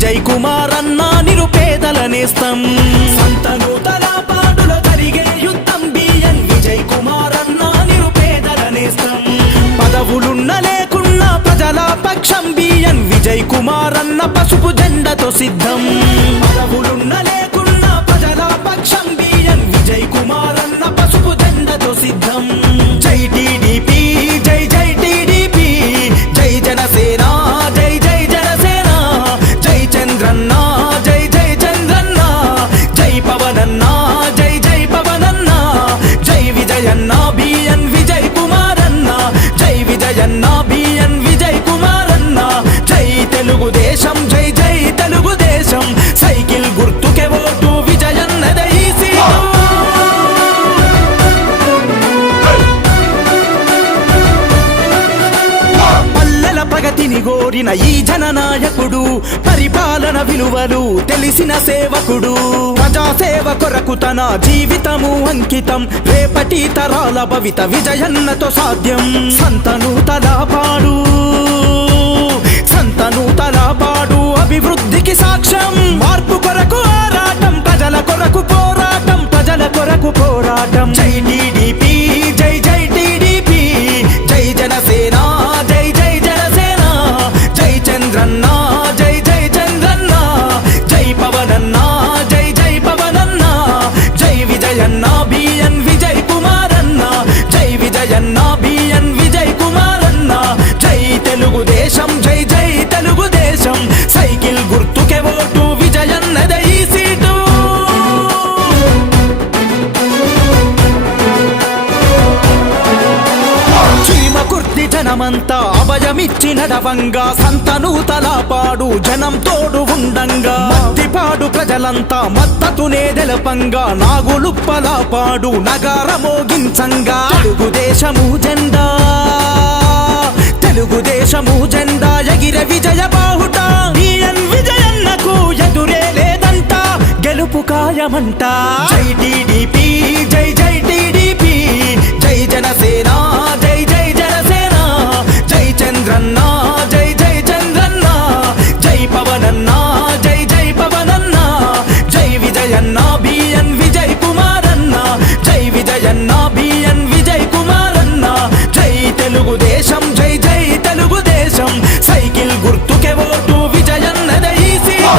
విజయ్ కుమార్ అన్న నిరుపేదల నేస్తం సంతనూతల పాడులో జరిగే యుద్ధం బిఎన్ విజయ్ కుమార్ అన్న నిరుపేదల నేస్తం పదవులున్న లేకున్నా ప్రజల పక్షం బిఎన్ విజయ్ కుమార్ అన్న పసుపు జెండతో సిద్ధం పదవులున్న లేకున్నా ప్రజల పక్షం బిఎన్ విజయ్ కుమార్ అన్న పసుపు జెండతో సిద్ధం జై టీడీపీ జై జై టీడీపీ జై జనసేన జై జై జనసేన జై చంద్రన్న జై జై చంద్రన్న జై పవనన్న జై జై పవనన్న జై విజయన్న బిఎన్ విజయ్ కుమార్ అన్న జై విజయన్న బిఎన్ విజయ్ కుమార్ అన్న జై తెలుగుదేశం జై జై తెలుగుదేశం సైకిల్ గుర్తుకే ఓటు విజయన్నదే ఈ సీటు పల్లెల ప్రగతిని గోరిన ఈ జననాయకుడు పరిపాలన విలువలు తెలిసిన సేవకుడు ప్రజాసేవ కొరకు తన జీవితము అంకితం రేపటి తరాల భవిత విజయన్నతో సాధ్యం సంతనూతల పాడు అభివృద్ధికి సాక్ష్యం మార్పు కొరకు ఆరాటం ప్రజల కొరకు పోరాటం ప్రజల కొరకు పోరాటం జై టీడీపీ జై జై టీడీపీ జై జనసేన జై జై జనసేన జై చంద్రన్న జై జై చంద్రన్న జై పవనన్న జై జై పవనన్న జై విజయన్న బిఎన్ విజయ్ కుమార్ అన్న జై విజయన్న బిఎన్ విజయ్ కుమార్ అన్న జై తెలుగుదేశం జై జై తెలుగుదేశం సైకిల్ గుర్తుకే ఓటు విజయన్నదే ఈ సీటు చీమ కుర్తి జనమంతా అభయమిచ్చి నడవంగా సంతనూతల పాడు జనం తోడు ఉండంగా మత్తిపాడు ప్రజలంతా మద్దతునే తెలపంగా నాగులుప్పల పాడు నగార మోగించంగా తెలుగుదేశము జెండా ఎగిరే విజయ బాహుట బిఎన్ విజయన్నకు ఎదురే లేదంట గెలుపు ఖాయమంట జై టీడీపీ జై జై టీడీపీ జై జనసేన జై జై జనసేన జై చంద్రన్న జై జై చంద్రన్న జై పవనన్న జై జై పవనన్న జై విజయన్న బిఎన్ విజయ్ కుమార్ అన్న జై విజయన్న బిఎన్ విజయ్ కుమార్ అన్న జై తెలుగుదేశం జై జై తెలుగుదేశం సైకిల్ గుర్తుకే ఓటు విజయన్నదే ఈ సీటు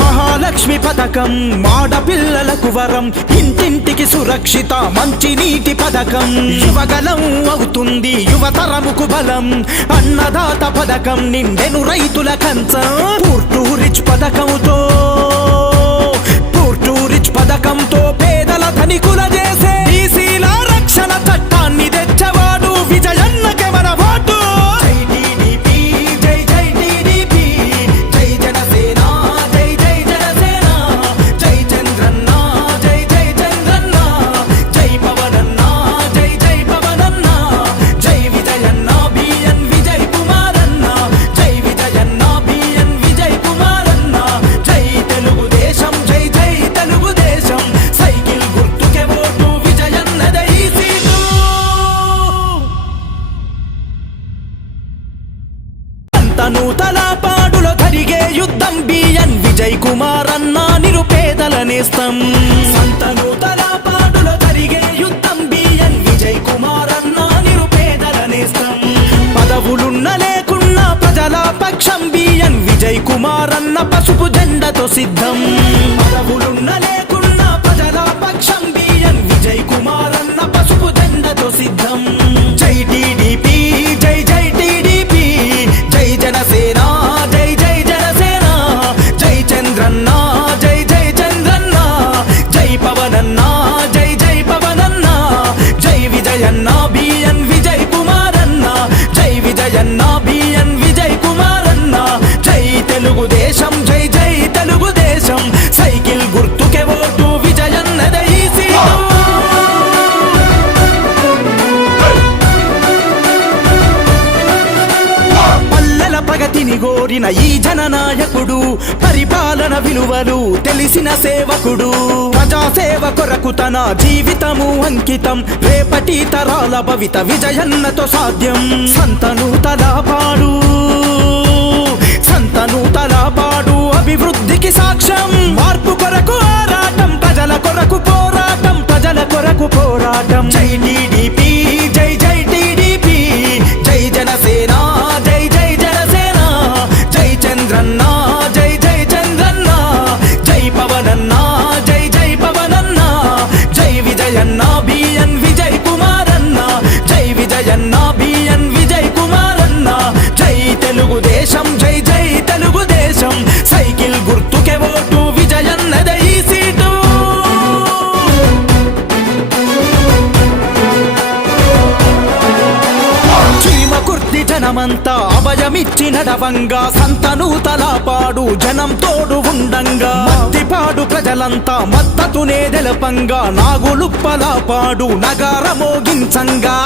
మహాలక్ష్మి పథకం మాడపిల్లలకు వరం ఇంటింటికి సురక్షిత మంచి నీటి పథకం యువగలం అవుతుంది యువతరముకు బలం అన్నదాత పథకం నిండెను రైతుల కంచం పూర్ టు రిచ్ పథకంతో పేదల ధనికుల చేసే బీసీల రక్షణ చట్టాన్ని తెచ్చవాడు విజయన్నకే మన ఓటు జై టీడీపీ జై జై టీడీపీ జై జనసేన జై జై జనసేన జై చంద్రన్న జై జై చంద్రన్న జై పవనన్న జై జై పవనన్న జై విజయన్న బిఎన్ విజయ్ కుమార్ అన్న జై విజయన్న బిఎన్ విజయ్ కుమార్ అన్న జై తెలుగుదేశం జై జై తెలుగుదేశం సైకిల్ గుర్తుకే ఓటు విజయన్నదే ఈ సీటు సంతనూతల పాడులో జరిగే యుద్ధం బిఎన్ విజయ్ కుమార్ అన్న నిరుపేదల నేస్తం సంతనూతల పాడులో జరిగే యుద్ధం బిఎన్ విజయ్ కుమార్ అన్న నిరుపేదల నేస్తం పదవులున్న లేకున్నా ప్రజల పక్షం బిఎన్ విజయ్ కుమార్ అన్న పసుపు జెండతో సిద్ధం పదవులున్న లేకున్నా ప్రజల పక్షం బిఎన్ విజయ్ కుమార్ అన్న పసుపు జెండతో సిద్ధం జై టీడీపీ జై జై టీడీపీ జై జనసేన జై జై జనసేన జై చంద్రన్న జై జై చంద్రన్న జై పవనన్న జై జై పవనన్న జై విజయన్న బిఎన్ విజయ్ కుమార్ అన్న జై విజయన్న బిఎన్ విజయ్ కుమార్ అన్న జై తెలుగుదేశం జై జై తెలుగుదేశం సైకిల్ గుర్తుకే ఓటు గోరిన ఈ జననాయకుడు పరిపాలన విలువలు తెలిసిన సేవకుడు ప్రజాసేవ కొరకు తన జీవితము అంకితం రేపటి తరాల భవిత విజయన్నతో సాధ్యం సంతను తలపాడు అభివృద్ధికి సాక్ష్యం మార్పు కొరకు ఆరాటం ప్రజల కొరకు పోరాటం ప్రజల కొరకు పోరాటం జై టీడీపీ జై జై టీడీపీ జై జనసేన జై జై జనసేన జై చంద్రన్న జై జై చంద్రన్న జై పవనన్న జై జై పవనన్న జై విజయన్న బిఎన్ విజయ్ కుమారన్న జై విజయన్న బిఎన్ విజయ్ కుమారన్న జై తెలుగుదేశం జై జై తెలుగుదేశం సైకిల్ గుర్తుకే ఓటు విజయన్నదే ఈ సీటు చీమ కుర్తి జనమంతా అభయమిచ్చి నడవంగా సంతను తలపాడు జనం తోడు ఉండంగా మద్దిపాడు ప్రజలంతా మద్దతునే తెలపంగా నాగులుప్పలపాడు నగారమోగించంగా